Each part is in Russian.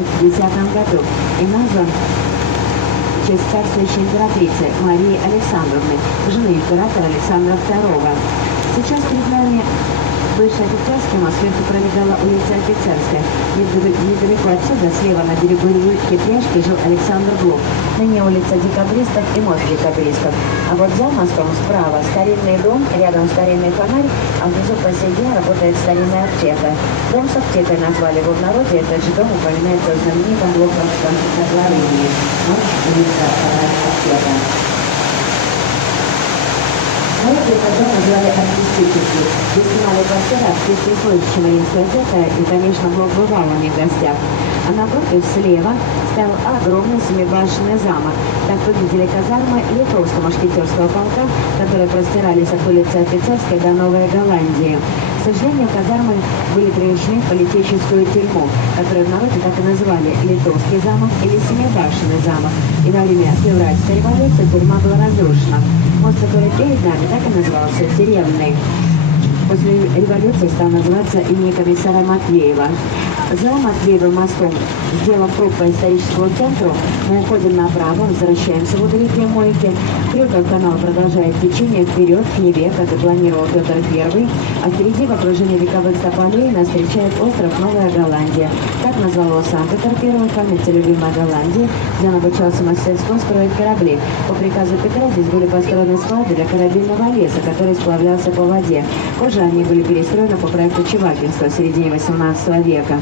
1210 году и назван в честь царствующей императрицы Марии Александровны, жены императора Александра II. Сейчас перед нами бывший офицерский мост, сверху пролегала улица Офицерская. Недалеко отсюда, слева на берегу реки Пряжки, жил Александр Блок. Ныне улица Декабристов и мост Декабристов. А вот за мостом справа старинный дом, рядом старинный фонарь, а внизу по сей день работает старинная аптека. Дом с аптекой назвали его в народе, этот же дом упоминается в знаменитом Блоковском стихотворении. Вот улица Аптека. Народы этот дом называли артистический. Здесь снимали квартиры артисты служащие Мариинская газета, и, конечно, Блок бывал у них в гостях. А напротив, слева, стоял огромный семибашенный замок. Так выглядели казармы Литовского мушкетерского полка, которые простирались от улицы Офицерской до Новой Голландии. К сожалению, казармы были превращены в политическую тюрьму, которую в народе так и называли Литовский замок или Семибашенный замок. И во время февральской революции тюрьма была разрушена. Мост, который перед нами, так и назывался Тюремный. После революции стал называться имени комиссара Матвеева. За Матвеевым мостом, сделав круг по историческому центру, мы уходим направо, возвращаемся в реке Мойки. Крюков канал продолжает течение вперед к Неве, как и планировал Петр I, а впереди в окружении вековых тополей нас встречает остров Новая Голландия. Так назвал его сам Петр I, в памяти любимой Голландии, где он обучался мастерству строить корабли. По приказу Петра здесь были построены склады для корабельного леса, который сплавлялся по воде. Позже они были перестроены по проекту Чевагинского в середине 18 века.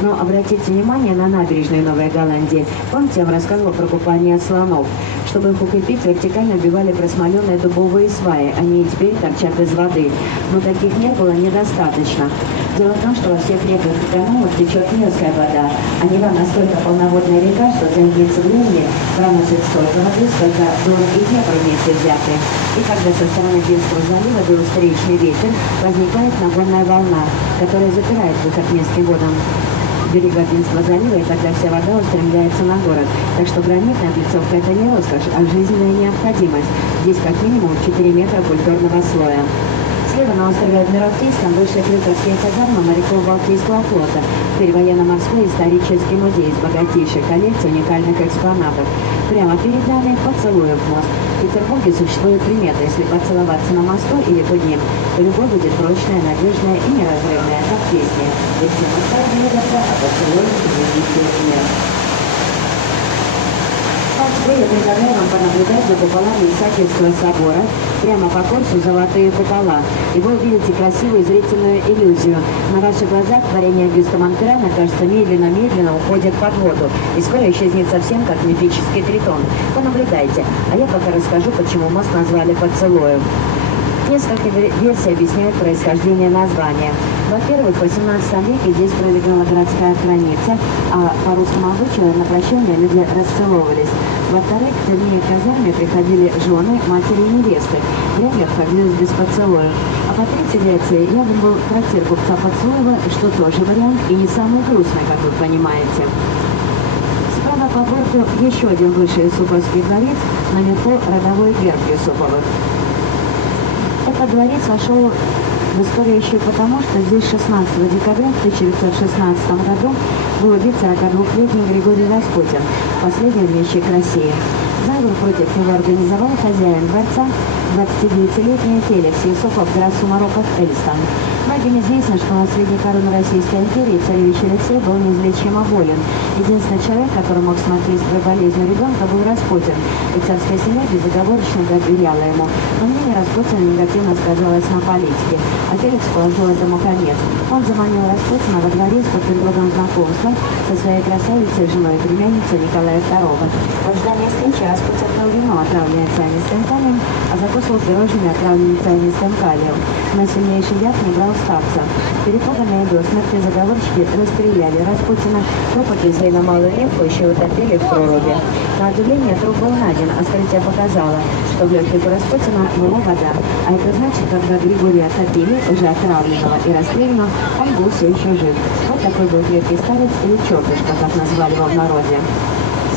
Но обратите внимание на набережную Новой Голландии. Помните, я вам рассказывала про купание слонов. Чтобы их укрепить, вертикально вбивали просмоленные дубовые сваи. Они теперь торчат из воды. Но таких мер было недостаточно. Дело в том, что во всех реках и каналах течет Невская вода. А Нева настолько полноводная река, что за единицу времени проносит столько воды, сколько Дон и Днепр вместе взяты. И когда со стороны Финского залива дует встречный ветер, возникает нагонная волна, которая запирает выход местным водам берега Финского залива, и тогда вся вода устремляется на город. Так что гранитная облицовка — это не роскошь, а жизненная необходимость. Здесь как минимум 4 метра культурного слоя. Слева на острове Адмиралтейском бывшие крюковские казармы моряков Балтийского флота, теперь военно-морской исторический музей с богатейшей коллекцией уникальных экспонатов. Прямо перед нами поцелуев мост. В Петербурге существует примета: если поцеловаться на мосту или под ним, то любовь будет прочная, надежная и неразрывная, как песня. Ведь все моста двигаться, а поцелуй извините нет. Я предлагаю вам понаблюдать за куполами Исаакиевского собора. Прямо по курсу золотые купола. И вы увидите красивую зрительную иллюзию. На ваших глазах творение Гюста Монтерана, кажется, медленно-медленно уходит под воду. И скоро исчезнет совсем, как мифический Тритон. Понаблюдайте. А я пока расскажу, почему мост назвали «Поцелуем». Несколько версий объясняют происхождение названия. Во-первых, в 18 веке здесь пролегала городская граница, а по русскому обычаю на прощание люди расцеловывались. Во-вторых, в дни казарме приходили жены, матери и невесты. Вряд ли обходилось без поцелуев. А по третьей версии, рядом был трактир купца Поцелуева, что тоже вариант и не самый грустный, как вы понимаете. Справа по борту еще один бывший Юсуповский дворец, наверху родовой герб Юсуповых. Этот дворец вошел в историю еще потому, что здесь 16 декабря 1916 году был убит 42-летний Григорий Распутин, последний вещик России. Заговор против него организовал хозяин дворца, 29-летний Феликс Юсупов, граф Сумароков Эльстон. Многим известно, что наследник короны Российской империи, царевич Алексей, был неизлечимо болен. Единственный человек, который мог смотреть про болезнь ребенка, был Распутин, и царская семья безоговорочно доверяла ему. Но мнение Распутина негативно сказалось на политике, а Феликс положил этому конец. Он заманил Распутина во дворец под предлогом знакомства со своей красавицей, женой и племянницей Николая II. В ожидании встречи Распутин пил вино, отравленное цианистым калием, а закусывал пирожными, отравленными цианистым калием. Но сильнейший яд не брал старца. Перепуганные до смерти заговорщики расстреляли Распутина, труп отвезли на Малую Ревку, еще утопили в проруби. На удивление труп был найден, а вскрытие показало, что в легких у Распутина была вода. А это значит, когда Григория топили, уже отравленного и расстрелянного, он был все еще жив. Вот такой был крепкий старец или чертышка, как назвали его в народе.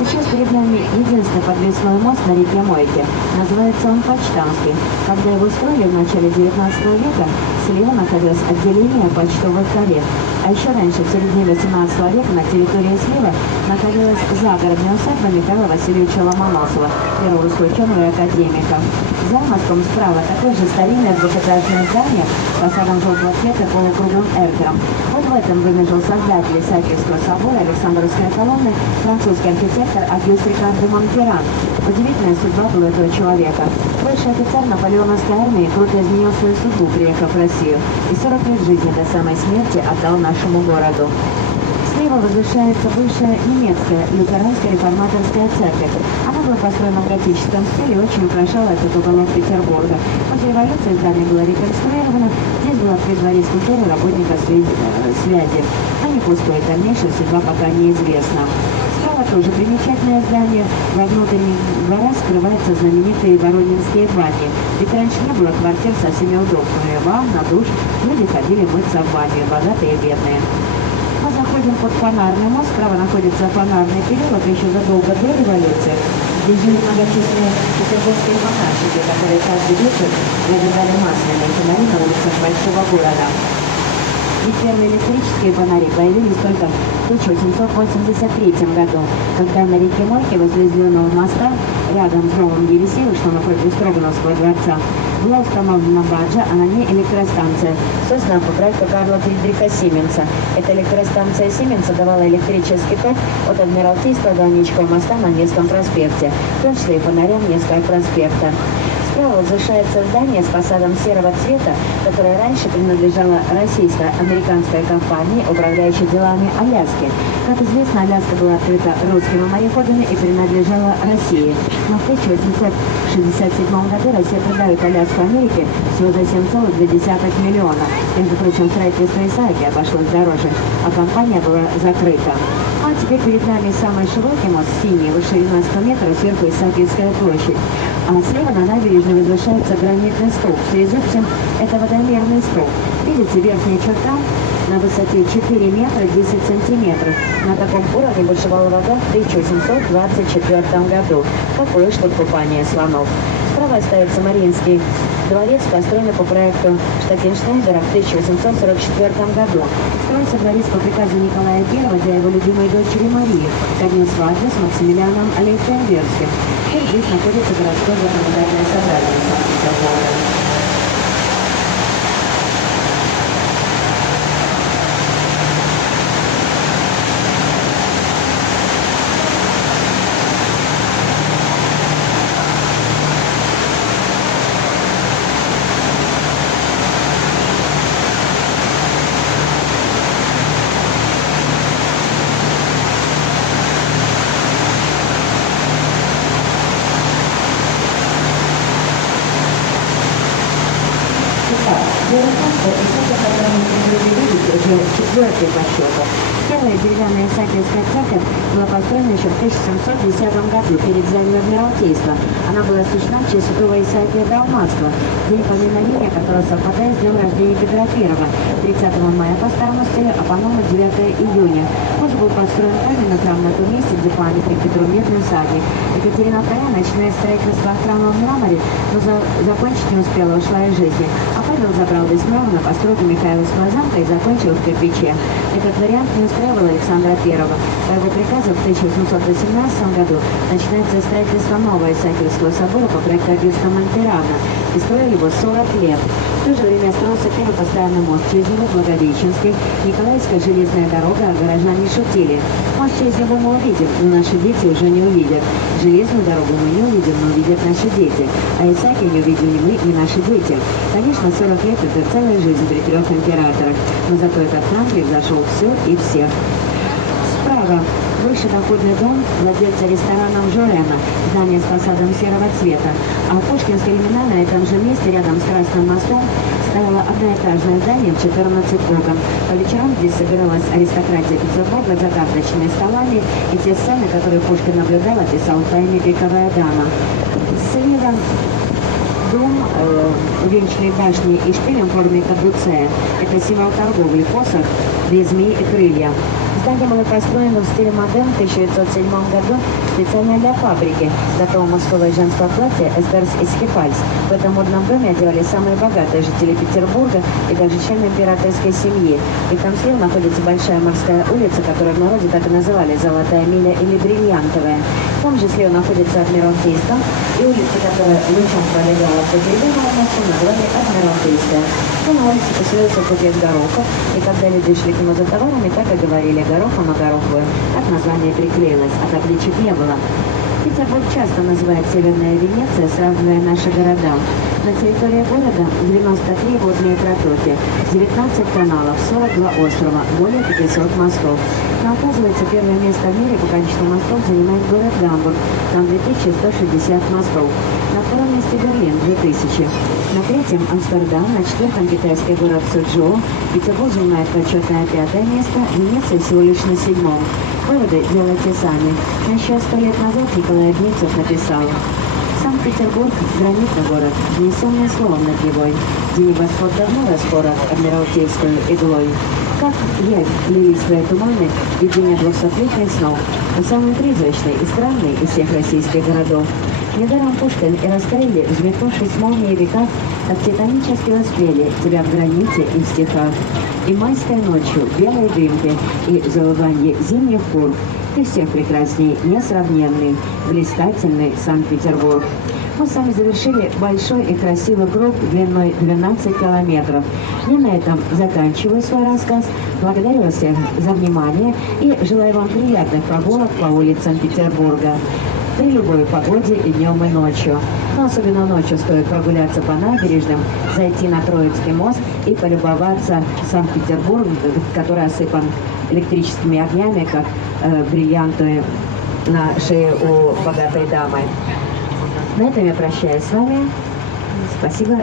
Сейчас перед нами единственный подвесной мост на реке Мойке. Называется он Почтамский. Когда его строили в начале 19 века, слева находилось отделение почтовых карет, а еще раньше, в середине 18 века, на территории слева находилась загородная усадьба Михаила Васильевича Ломоносова, первого русского ученого и академика. За мостом справа такое же старинное двухэтажное здание с фасадом желтого цвета полукруглым эркером. Вот в этом вымежил создатель Исаакиевского собора Александровской колонны французский архитектор Агюст Рикард де Монперран. Удивительная судьба была этого человека. Бывший офицер наполеоновской армии круто изменил свою судьбу, приехав в Россию, и 40 лет жизни до самой смерти отдал нашему городу. Слева возвышается бывшая немецкая лютеранская реформаторская церковь. Она была построена в готическом стиле и очень украшала этот уголок Петербурга. После революции здание было реконструировано. Здесь был открыт дворец культуры работников связи. А не пустой, дальнейшая судьба пока неизвестна. Справа тоже примечательное здание. Во внутренних дворах скрываются знаменитые Воронинские бани. Ведь раньше не было квартир со всеми удобствами. Ванна, душ. Люди ходили мыться в баню, богатые и бедные. Мы заходим под Фонарный мост, справа находится Фонарный переулок, еще задолго до революции, где жили многочисленные петербургские монашики, которые каждый вечер зажигали масляные фонари на улицах большого города. Ведь первые электрические фонари появились только в 1883 году, когда на реке Мойке возле Зеленого моста, рядом с домом Елисеева, что напротив Строгановского дворца, была установлена баржа, а на ней электростанция, создана по проекту Карла Фридриха Сименса. Эта электростанция Сименса давала электрический ток от Адмиралтейства до Аничкова моста на Невском проспекте, в том числе и фонарям Невского проспекта. Справа возвышается здание с фасадом серого цвета, которое раньше принадлежало российско-американской компании, управляющей делами Аляски. Как известно, Аляска была открыта русскими мореходами и принадлежала России. Но в 1867 году Россия продает Аляску Америке всего за 7,2 миллиона. Между прочим, строительство Исааки обошлось дороже, а компания была закрыта. А теперь перед нами самый широкий мост, синий, выше 90 метров, сверху Исаакиевская площадь. А слева на набережной возвышается гранитный столб. С трезубцем это водомерный столб. Видите, верхняя черта на высоте 4 метра 10 сантиметров. На таком уровне бушевала вода в 1724 году. Какое что купание слонов. Справа остается Мариинский дворец, построенный по проекту Штекенштейнера в 1844 году. Строился дворец по приказу Николая I для его любимой дочери Марии, ко дню свадьбы с Максимилианом Александревским. И здесь находится городское законодательное собрание Санкт-Петербурга. Дело в том, что Исаакия, которую мы привыкли видеть, уже четвертый по счету. Первая деревянная Исаакиевская церковь была построена еще в 1710 году перед зданием Адмиралтейства. Она была осуществлена в честь святого Исаакия Далматского, день поминовения которого совпадает с днем рождения Петра I, 30 мая по старому стилю, а по-новому 9 июня. Позже был построен каменный храм на том месте, где памятник Петру Мирный всадник. Екатерина II, начиная строительство храма в мраморе, но закончить не успела, ушла из жизни. А Павел забрал весь мрамор на постройку Михайловского замка и закончил в кирпиче. Этот вариант не устраивал Александра I. По его приказу в 1818 году начинается строительство нового Исаакиевского собора по проекту Агюста Монперрана, и строили его 40 лет. В то же время строился первый постоянный мост через него Благовещенский, Николаевская железная дорога, а горожане шутили. Мост через него мы увидим, но наши дети уже не увидят. Железную дорогу мы не увидим, но увидят наши дети. А Исаакия не увидим ни мы, ни наши дети. Конечно, 40 лет – это целая жизнь при 3 императорах, но зато этот храм превзошел все и всех. Справа выше доходный дом владельца рестораном Жорена, здание с фасадом серого цвета. А в Пушкинской времена на этом же месте, рядом с Красным мостом, стояло одноэтажное здание в 14 окон. По вечерам здесь собиралась аристократия Петербурга за карточными столами, и те сцены, которые Пушкин наблюдал, описал в поэме «Пиковая дама». Слева дом, увенчанный башней и шпилем в форме кадуцея. Это символ торговли, посох, две змеи и крылья. Здание было построено в стиле модерн в 1907 году специально для фабрики такого мужского и женского платья «Эстерс и Скипальс». В этом модном доме одевались самые богатые жители Петербурга и даже члены императорской семьи. И там слева находится большая морская улица, которую в народе так и называли «Золотая миля» или «Бриллиантовая». Там же слева находится Адмиралтейство, и улица, которая лучом пролегала по Деревянному мосту, назвали Адмиралтейская. На улице поселился купец Горохов, и когда люди шли к нему за товарами, так и говорили «Горохом и Гороховую». Так название приклеилось, а табличек не было. Петербург часто называют Северная Венеция, сравнивая наши города. На территории города 93 водные протоки, 19 каналов, 42 острова, более 500 мостов. Но оказывается, первое место в мире по количеству мостов занимает город Гамбург, там 2160 мостов. На втором месте Берлин, 2000. На третьем Амстердам, на четвертом китайский город Суджоу. Петербург занимает почетное 5-е место, Венеция всего лишь на 7-м. Выводы делайте сами. А еще 100 лет назад Николай Обнинцев написал: Санкт-Петербург – гранитный город, внесенный словом над Невой, где небосвод давно распорот адмиралтейскую иглой. Как явь лились свои туманы в видении 200-летних снов, но самый призрачный и странный из всех российских городов. Недаром Пушкин и Растрелли, взметнувшись молнией веках, так титанически воспели тебя в границе и в стихах. И майской ночью белые дымки и завыванье зимних кур. Ты всех прекрасней, несравненный, блистательный Санкт-Петербург. Мы с вами завершили большой и красивый круг длиной 12 километров. Я на этом заканчиваю свой рассказ. Благодарю вас всех за внимание и желаю вам приятных прогулок по улицам Петербурга. При любой погоде и днем, и ночью. Но особенно ночью стоит прогуляться по набережным, зайти на Троицкий мост и полюбоваться Санкт-Петербургом, который осыпан электрическими огнями, как бриллианты на шее у богатой дамы. На этом я прощаюсь с вами. Спасибо.